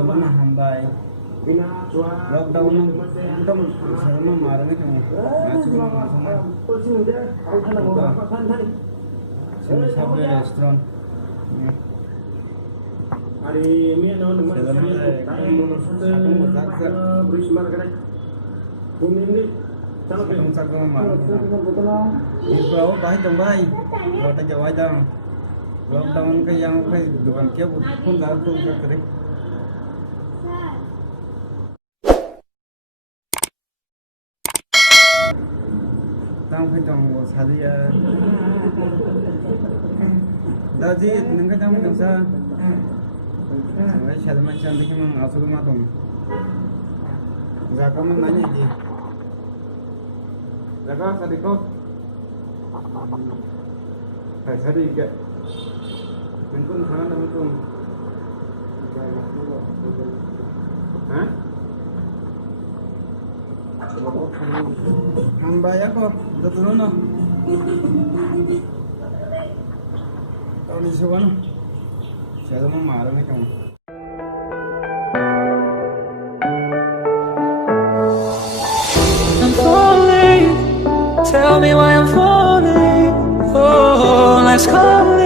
Betul nah hambai. Lockdown एकदम शर्मा मारने के लिए मैच में मारना sini sampai restoran hari ini ada Satu satu malam. Itu aku bahas jambai. Kalau tak jawab jam. Lockdown ke yang ke dukan kia pun dah tu kerja. Tang phải trồng xả đi đó gì đừng có trong làm sao mấy xả mà chân thì mình áo sơ mà tùng giờ có mình nói gì giờ có xả đi cốt phải xả đi kệ mình cũng khá là mình cũng hả Hambay ako, datulo na. Taon ni siya ano? Siya naman marami kang. I'm falling, tell me why I'm falling. Oh, let's call